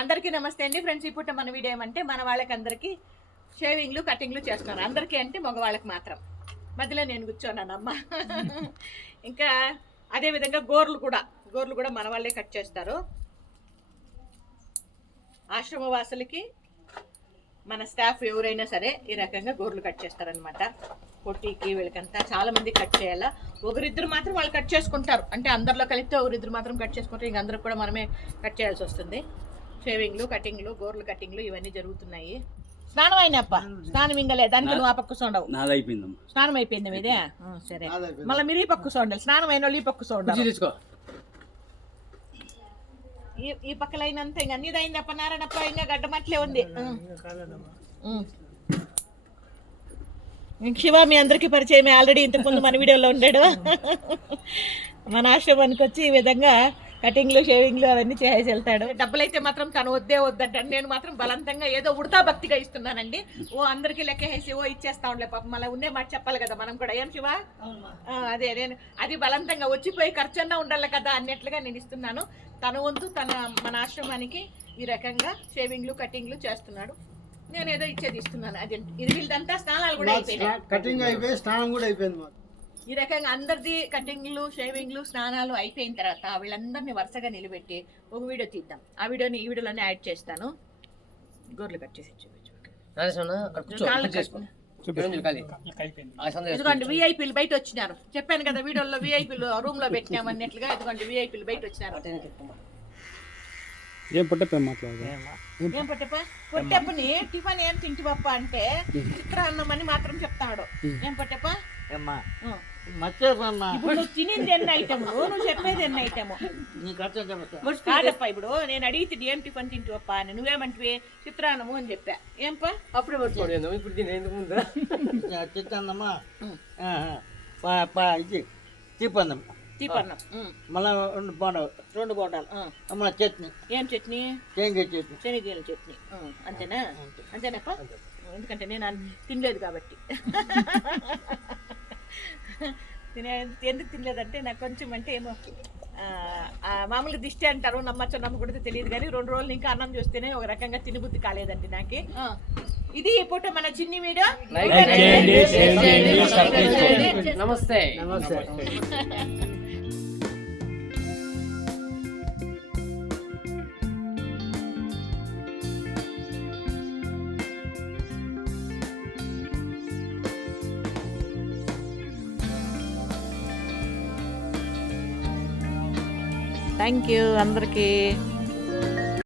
అందరికీ నమస్తే అండి ఫ్రెండ్స్. ఇప్పుడు మన వీడియో ఏమంటే మన వాళ్ళకి అందరికీ షేవింగ్లు కటింగ్లు చేస్తున్నారు. అందరికీ అంటే మగవాళ్ళకి మాత్రం. మధ్యలో నేను కూర్చోన్నానమ్మా. ఇంకా అదేవిధంగా గోర్లు కూడా మన వాళ్ళే కట్ చేస్తారు. ఆశ్రమవాసులకి మన స్టాఫ్ ఎవరైనా సరే ఈ రకంగా గోర్లు కట్ చేస్తారనమాట. పొట్టికి వీళ్ళకంతా చాలా మంది కట్ చేయాలా. ఒకరిద్దరు మాత్రం వాళ్ళు కట్ చేసుకుంటారు, అంటే అందరిలో కలిపితే ఒకరిద్దరు మాత్రం కట్ చేసుకుంటారు. ఇంక అందరికి కూడా మనమే కట్ చేయాల్సి వస్తుంది. షేవింగ్లు కటింగ్లు గోర్లు కటింగ్లు ఇవన్నీ జరుగుతున్నాయి. స్నానం అయినప్ప స్నానం ఇంగలే దానికి నువ్వు ఆ పక్క చూడవు. స్నానం అయిపోయింది మీదే, సరే. మళ్ళీ మీరు ఈ పక్క చూడాలి. స్నానం అయిన వాళ్ళు ఈ పక్క చూడాలి. ఈ పక్కల అయినంత ఇంకా అన్ని అయిందప్ప నారాయణప్ప. ఇంకా గడ్డమట్లే ఉంది. శివ మీ అందరికీ పరిచయం ఆల్రెడీ ఇంతకుముందు మన వీడియోలో ఉండాడు. మన ఆశ్రమానికి వచ్చి ఈ విధంగా కటింగ్లు షేవింగ్లు అవన్నీ చేసి వెళ్తాడు. డబ్బులు అయితే మాత్రం తను వద్దంటాడు. నేను మాత్రం బలవంతంగా ఏదో ఉడతా భక్తిగా ఇస్తున్నానండి. అందరికీ లెక్క వేసి ఇచ్చేస్తా ఉండలే పాపం. మళ్ళీ ఉండే మాట చెప్పాలి కదా మనం కూడా. ఏం శివ? అదే నేను అది బలవంతంగా వచ్చిపోయి ఖర్చన్నా ఉండాలి కదా అన్నట్లుగా నేను ఇస్తున్నాను. తన వంతు మన ఆశ్రమానికి ఈ రకంగా షేవింగ్లు కటింగ్లు చేస్తున్నాడు. నేను ఏదో ఇచ్చేది ఇస్తున్నాను. అదే ఇది వీళ్ళంతా స్నానాలు కూడా అయిపోయింది. ఈ రకంగా అందరిది కటింగ్లు షేవింగ్లు స్నానాలు అయిపోయిన తర్వాత వీళ్ళందరినీ వరుసగా నిలబెట్టి ఒక వీడియో తీద్దాం. ఆ వీడియోని ఈ వీడియోలోనే యాడ్ చేస్తాను. గోర్లు కట్ చేసి ఇదిగోండి విఐపీలు బయట వచ్చినారు. చెప్పాను కదా వీడియోలో విఐపీలు రూమ్ లో పెట్టినాం అన్నట్లుగా. ఇదిగోండి విఐపీలు బయట వచ్చినారు. ఏం పొట్టప్పని టిఫిన్ ఏం తింటివప్ప అంటే చిత్రాన్నం అని మాత్రం చెప్తాడు. ఏం పొట్టప్ప? ఇప్పుడు తినేది ఎన్ని ఐటమ్, నువ్వు చెప్పేది ఎన్ని ఐటమ్ కాదప్ప. ఇప్పుడు నేను అడిగితే ఏం టిఫిన్ తింటివప్ప అని నువ్వేమంటివి చిత్రాన్నము అని చెప్పా. ఏంపా అప్పుడే తీపన్నం మళ్ళా రెండు బోటాలు మళ్ళీ చట్నీ. ఏం చట్నీ? శనగీల చట్నీ. అంతేనా? అంతేనప్ప. ఎందుకంటే నేను తినలేదు కాబట్టి. ఎందుకు తినలేదంటే నాకు కొంచెం అంటే ఏమో మామూలుగా దిష్టి అంటారు, నమ్మచ్చో నమ్మకూడదు తెలియదు కానీ 2 రోజులు ఇంకా అన్నం చూస్తేనే ఒక రకంగా తినబుద్ధి కాలేదండి నాకు. ఇది ఇప్పుడు మన చిన్ని వీడియో. నమస్తే. థ్యాంక్ యూ అందరికీ.